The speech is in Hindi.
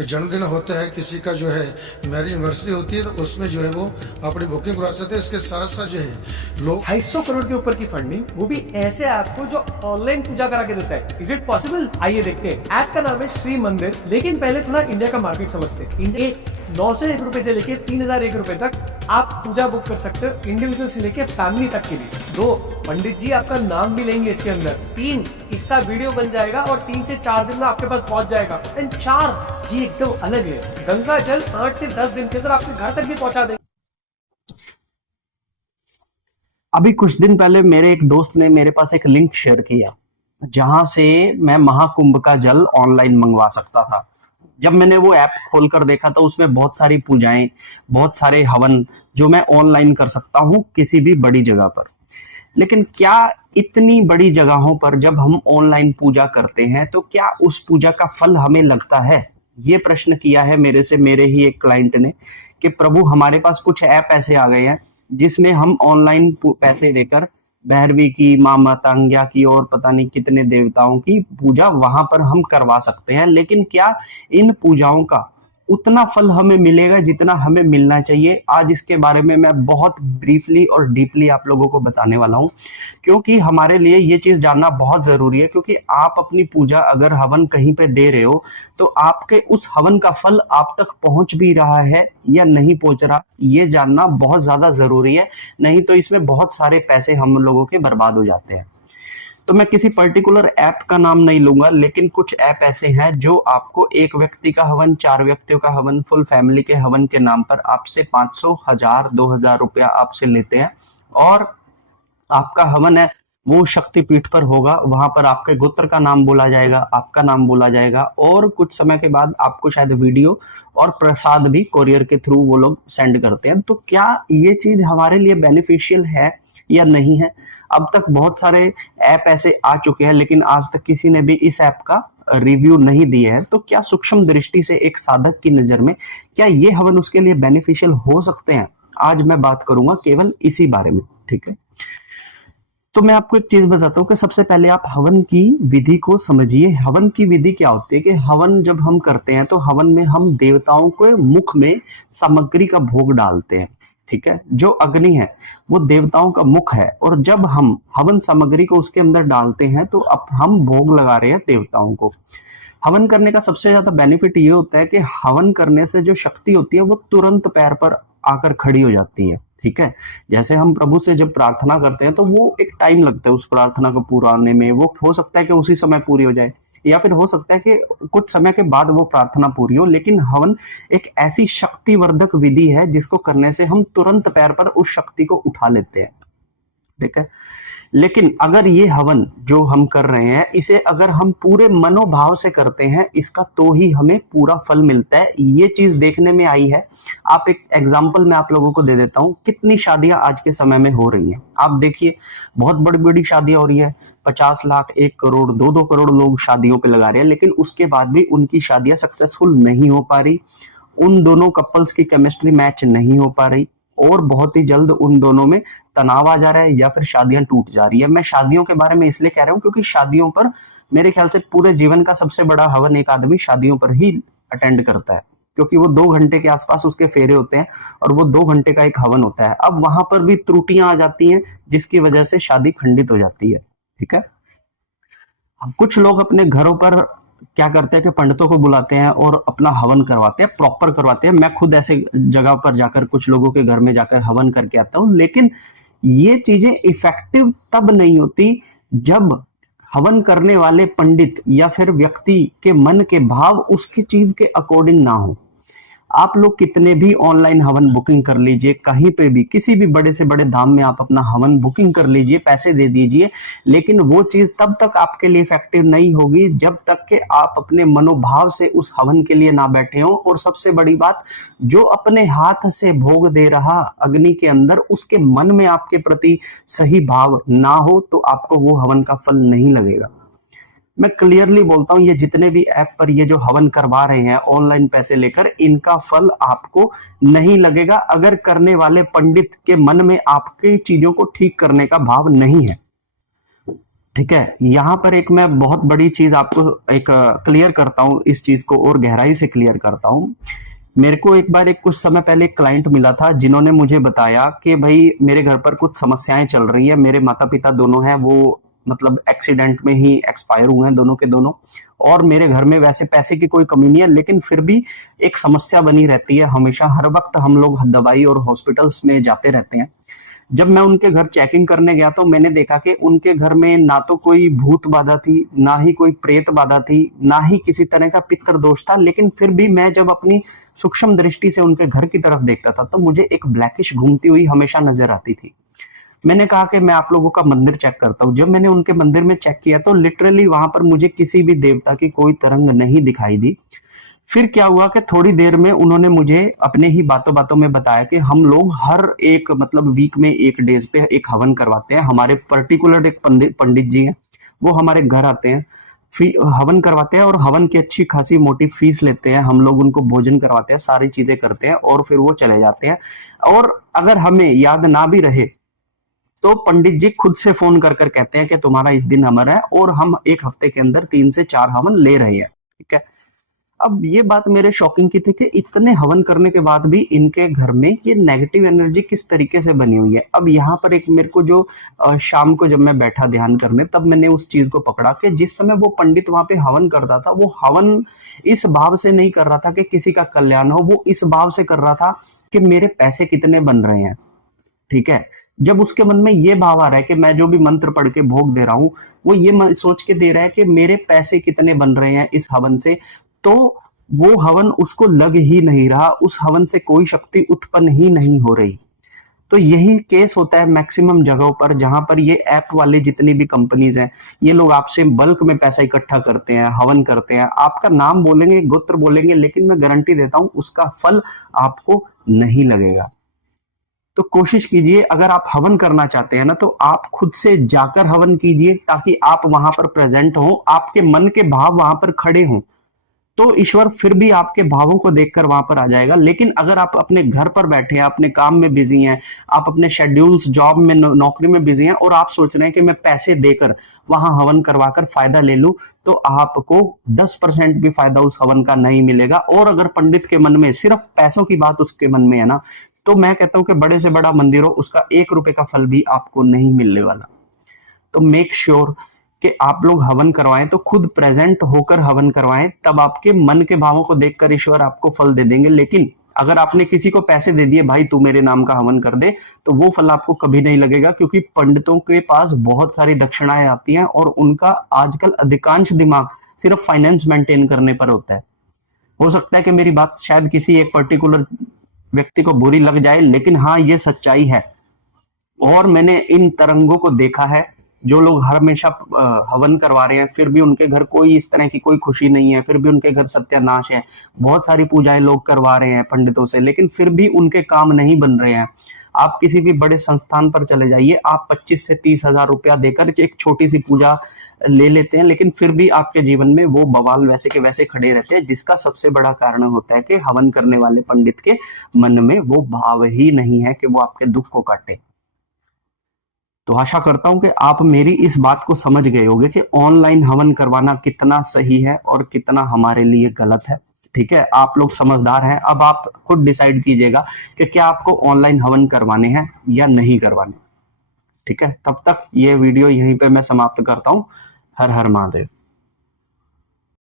कोई जन्मदिन होता है, किसी का जो है मैरिज एनिवर्सरी होती है, तो उसमें जो है वो अपनी बुकिंग करा सकते हैं। इसके साथ साथ जो है लोग 250 करोड़ के ऊपर की फंडिंग, वो भी ऐसे ऐप को जो ऑनलाइन पूजा करा के देता है। Is it possible? आइए देखते हैं। ऐप का नाम है श्री मंदिर, लेकिन पहले थोड़ा इंडिया का मार्केट समझते हैं। इंडिया 901 रुपए से लेके 3001 रुपए तक आप पूजा बुक कर सकते हो, इंडिविजुअल से लेके फैमिली तक के लिए। 2, पंडित जी आपका नाम भी लेंगे इसके अंदर। 3, इसका वीडियो बन जाएगा और 3 से 4 दिन में आपके पास पहुंच जाएगा। एंड 4, ये एकदम अलग है, गंगा जल 8 से 10 दिन के अंदर आपके घर तक भी पहुंचा देंगे। अभी कुछ दिन पहले मेरे एक दोस्त ने मेरे पास एक लिंक शेयर किया जहां से मैं महाकुंभ का जल ऑनलाइन मंगवा सकता था। जब मैंने वो ऐप खोलकर देखा तो उसमें बहुत सारी पूजाएं, बहुत सारे हवन जो मैं ऑनलाइन कर सकता हूं किसी भी बड़ी जगह पर। लेकिन क्या इतनी बड़ी जगहों पर जब हम ऑनलाइन पूजा करते हैं तो क्या उस पूजा का फल हमें लगता है? ये प्रश्न किया है मेरे से मेरे ही एक क्लाइंट ने कि प्रभु हमारे पास कुछ ऐप ऐसे आ गए हैं जिसमें हम ऑनलाइन पैसे देकर भैरवी की, माँ मातंग्या की और पता नहीं कितने देवताओं की पूजा वहां पर हम करवा सकते हैं। लेकिन क्या इन पूजाओं का उतना फल हमें मिलेगा जितना हमें मिलना चाहिए? आज इसके बारे में मैं बहुत ब्रीफली और डीपली आप लोगों को बताने वाला हूं, क्योंकि हमारे लिए ये चीज जानना बहुत जरूरी है। क्योंकि आप अपनी पूजा अगर हवन कहीं पे दे रहे हो तो आपके उस हवन का फल आप तक पहुंच भी रहा है या नहीं पहुंच रहा, ये जानना बहुत ज्यादा जरूरी है। नहीं तो इसमें बहुत सारे पैसे हम लोगों के बर्बाद हो जाते हैं। तो मैं किसी पर्टिकुलर ऐप का नाम नहीं लूंगा, लेकिन कुछ ऐप ऐसे हैं जो आपको एक व्यक्ति का हवन, 4 व्यक्तियों का हवन, फुल फैमिली के हवन के नाम पर आपसे 500, 1000, 2000 रुपया आपसे लेते हैं। और आपका हवन है वो शक्तिपीठ पर होगा, वहां पर आपके गोत्र का नाम बोला जाएगा, आपका नाम बोला जाएगा और कुछ समय के बाद आपको शायद वीडियो और प्रसाद भी कोरियर के थ्रू वो लोग सेंड करते हैं। तो क्या ये चीज हमारे लिए बेनिफिशियल है या नहीं है? अब तक बहुत सारे ऐप ऐसे आ चुके हैं, लेकिन आज तक किसी ने भी इस ऐप का रिव्यू नहीं दिया है। तो क्या सूक्ष्म दृष्टि से एक साधक की नजर में क्या ये हवन उसके लिए बेनिफिशियल हो सकते हैं? आज मैं बात करूंगा केवल इसी बारे में, ठीक है? तो मैं आपको एक चीज बताता हूँ कि सबसे पहले आप हवन की विधि को समझिए। हवन की विधि क्या होती है कि हवन जब हम करते हैं तो हवन में हम देवताओं के मुख में सामग्री का भोग डालते हैं, ठीक है? जो अग्नि है वो देवताओं का मुख है, और जब हम हवन सामग्री को उसके अंदर डालते हैं तो अब हम भोग लगा रहे हैं देवताओं को। हवन करने का सबसे ज्यादा बेनिफिट ये होता है कि हवन करने से जो शक्ति होती है वो तुरंत पैर पर आकर खड़ी हो जाती है, ठीक है? जैसे हम प्रभु से जब प्रार्थना करते हैं तो वो एक टाइम लगता है उस प्रार्थना को पूरा होने में। वो हो सकता है कि उसी समय पूरी हो जाए, या फिर हो सकता है कि कुछ समय के बाद वो प्रार्थना पूरी हो। लेकिन हवन एक ऐसी शक्तिवर्धक विधि है जिसको करने से हम तुरंत पैर पर उस शक्ति को उठा लेते हैं, ठीक है? लेकिन अगर ये हवन जो हम कर रहे हैं इसे अगर हम पूरे मनोभाव से करते हैं इसका तो ही हमें पूरा फल मिलता है। ये चीज देखने में आई है। आप एक एग्जांपल मैं आप लोगों को दे देता हूँ। कितनी शादियां आज के समय में हो रही हैं आप देखिए, बहुत बड़ी बड़ी शादियां हो रही है। 50 लाख, 1 करोड़, 2-2 करोड़ लोग शादियों पे लगा रहे हैं, लेकिन उसके बाद भी उनकी शादियां सक्सेसफुल नहीं हो पा रही। उन दोनों कपल्स की केमिस्ट्री मैच नहीं हो पा रही और बहुत ही जल्द उन दोनों में तनाव आ जा रहा है या फिर शादियां टूट जा रही है। मैं शादियों के बारे में इसलिए कह रहा हूं क्योंकि शादियों पर मेरे ख्याल से पूरे जीवन का सबसे बड़ा हवन एक आदमी शादियों पर ही अटेंड करता है, क्योंकि वो 2 घंटे के आसपास उसके फेरे होते हैं और वो 2 घंटे का एक हवन होता है। अब वहां पर भी त्रुटियां आ जाती हैं जिसकी वजह से शादी खंडित हो जाती है, ठीक है? कुछ लोग अपने घरों पर क्या करते हैं कि पंडितों को बुलाते हैं और अपना हवन करवाते हैं, प्रॉपर करवाते हैं। मैं खुद ऐसे जगह पर जाकर कुछ लोगों के घर में जाकर हवन करके आता हूं, लेकिन ये चीजें इफेक्टिव तब नहीं होती जब हवन करने वाले पंडित या फिर व्यक्ति के मन के भाव उसकी चीज के अकॉर्डिंग ना हो। आप लोग कितने भी ऑनलाइन हवन बुकिंग कर लीजिए, कहीं पे भी किसी भी बड़े से बड़े धाम में आप अपना हवन बुकिंग कर लीजिए, पैसे दे दीजिए, लेकिन वो चीज तब तक आपके लिए इफेक्टिव नहीं होगी जब तक कि आप अपने मनोभाव से उस हवन के लिए ना बैठे हो। और सबसे बड़ी बात, जो अपने हाथ से भोग दे रहा अग्नि के अंदर उसके मन में आपके प्रति सही भाव ना हो तो आपको वो हवन का फल नहीं लगेगा। मैं क्लियरली बोलता हूं, ये जितने भी ऐप पर ये जो हवन करवा रहे हैं ऑनलाइन पैसे लेकर, इनका फल आपको नहीं लगेगा अगर करने वाले पंडित के मन में आपकी चीजों को ठीक करने का भाव नहीं है। ठीक है, यहाँ पर एक मैं बहुत बड़ी चीज आपको एक क्लियर करता हूँ, इस चीज को और गहराई से क्लियर करता हूँ। मेरे को एक बार एक कुछ समय पहले एक क्लाइंट मिला था जिन्होंने मुझे बताया कि भाई मेरे घर पर कुछ समस्याएं चल रही है, मेरे माता पिता दोनों हैं वो मतलब एक्सीडेंट में ही एक्सपायर हुए हैं दोनों के दोनों, और मेरे घर में वैसे पैसे की कोई कमी नहीं है, लेकिन फिर भी एक समस्या बनी रहती है हमेशा, हर वक्त हम लोग दवाई और हॉस्पिटल्स में जाते रहते हैं। जब मैं उनके घर चेकिंग करने गया तो मैंने देखा कि उनके घर में ना तो कोई भूत बाधा थी, ना ही कोई प्रेत बाधा थी, ना ही किसी तरह का पितृ दोष था, लेकिन फिर भी मैं जब अपनी सूक्ष्म दृष्टि से उनके घर की तरफ देखता था तो मुझे एक ब्लैकिश घूमती हुई हमेशा नजर आती थी। मैंने कहा कि मैं आप लोगों का मंदिर चेक करता हूँ। जब मैंने उनके मंदिर में चेक किया तो लिटरली वहां पर मुझे किसी भी देवता की कोई तरंग नहीं दिखाई दी। फिर क्या हुआ कि थोड़ी देर में उन्होंने मुझे अपने ही बातों बातों में बताया कि हम लोग हर एक मतलब वीक में एक डेज पे एक हवन करवाते हैं। हमारे पर्टिकुलर एक पंडित जी हैं, वो हमारे घर आते हैं, हवन करवाते हैं और हवन की अच्छी खासी मोटी फीस लेते हैं। हम लोग उनको भोजन करवाते हैं, सारी चीजें करते हैं और फिर वो चले जाते हैं। और अगर हमें याद ना भी रहे तो पंडित जी खुद से फोन कर कर कहते हैं कि तुम्हारा इस दिन हवन है, और हम एक हफ्ते के अंदर 3 से 4 हवन ले रहे हैं। ठीक है, अब ये बात मेरे शॉकिंग की थी कि इतने हवन करने के बाद भी इनके घर में ये नेगेटिव एनर्जी किस तरीके से बनी हुई है। अब यहाँ पर एक मेरे को जो शाम को जब मैं बैठा ध्यान करने, तब मैंने उस चीज को पकड़ा कि जिस समय वो पंडित वहां पे हवन करता था, वो हवन इस भाव से नहीं कर रहा था कि किसी का कल्याण हो, वो इस भाव से कर रहा था कि मेरे पैसे कितने बन रहे हैं। ठीक है, जब उसके मन में ये भाव आ रहा है कि मैं जो भी मंत्र पढ़ के भोग दे रहा हूं, वो ये सोच के दे रहा है कि मेरे पैसे कितने बन रहे हैं इस हवन से, तो वो हवन उसको लग ही नहीं रहा, उस हवन से कोई शक्ति उत्पन्न ही नहीं हो रही। तो यही केस होता है मैक्सिमम जगहों पर, जहां पर ये ऐप वाले जितनी भी कंपनीज हैं, ये लोग आपसे बल्क में पैसा इकट्ठा करते हैं, हवन करते हैं, आपका नाम बोलेंगे, गोत्र बोलेंगे, लेकिन मैं गारंटी देता हूं उसका फल आपको नहीं लगेगा। तो कोशिश कीजिए, अगर आप हवन करना चाहते हैं ना, तो आप खुद से जाकर हवन कीजिए, ताकि आप वहां पर प्रेजेंट हो, आपके मन के भाव वहां पर खड़े हों, तो ईश्वर फिर भी आपके भावों को देखकर वहां पर आ जाएगा। लेकिन अगर आप अपने घर पर बैठे हैं, अपने काम में बिजी हैं, आप अपने शेड्यूल्स जॉब में नौकरी में बिजी हैं, और आप सोच रहे हैं कि मैं पैसे देकर वहां हवन करवाकर फायदा ले लूं, तो आपको 10% भी फायदा उस हवन का नहीं मिलेगा। और अगर पंडित के मन में सिर्फ पैसों की बात उसके मन में है ना, तो मैं कहता हूं कि बड़े से बड़ा मंदिर हो, उसका 1 रुपए का फल भी आपको नहीं मिलने वाला। तो मेक श्योर कि आप लोग हवन करवाएं तो खुद प्रेजेंट होकर हवन करवाएं, तब आपके मन के भावों को देखकर ईश्वर आपको फल दे देंगे। लेकिन अगर आपने किसी को पैसे दे दिए, भाई तू मेरे नाम का हवन कर दे, तो वो फल आपको कभी नहीं लगेगा, क्योंकि पंडितों के पास बहुत सारी दक्षिणाएं आती हैं और उनका आजकल अधिकांश दिमाग सिर्फ फाइनेंस मेंटेन करने पर होता है। हो सकता है कि मेरी बात शायद किसी एक पर्टिकुलर व्यक्ति को बुरी लग जाए, लेकिन हाँ ये सच्चाई है। और मैंने इन तरंगों को देखा है, जो लोग हमेशा हवन करवा रहे हैं, फिर भी उनके घर कोई इस तरह की कोई खुशी नहीं है, फिर भी उनके घर सत्यानाश है। बहुत सारी पूजाएं लोग करवा रहे हैं पंडितों से, लेकिन फिर भी उनके काम नहीं बन रहे हैं। आप किसी भी बड़े संस्थान पर चले जाइए, आप 25 से 30 हजार रुपया देकर एक छोटी सी पूजा ले लेते हैं, लेकिन फिर भी आपके जीवन में वो बवाल वैसे के वैसे खड़े रहते हैं, जिसका सबसे बड़ा कारण होता है कि हवन करने वाले पंडित के मन में वो भाव ही नहीं है कि वो आपके दुख को काटे। तो आशा करता हूं कि आप मेरी इस बात को समझ गए होंगे कि ऑनलाइन हवन करवाना कितना सही है और कितना हमारे लिए गलत है। ठीक है, आप लोग समझदार हैं, अब आप खुद डिसाइड कीजिएगा कि क्या आपको ऑनलाइन हवन करवाने हैं या नहीं करवाने। ठीक है, तब तक ये वीडियो यहीं पे मैं समाप्त करता हूं। हर हर महादेव।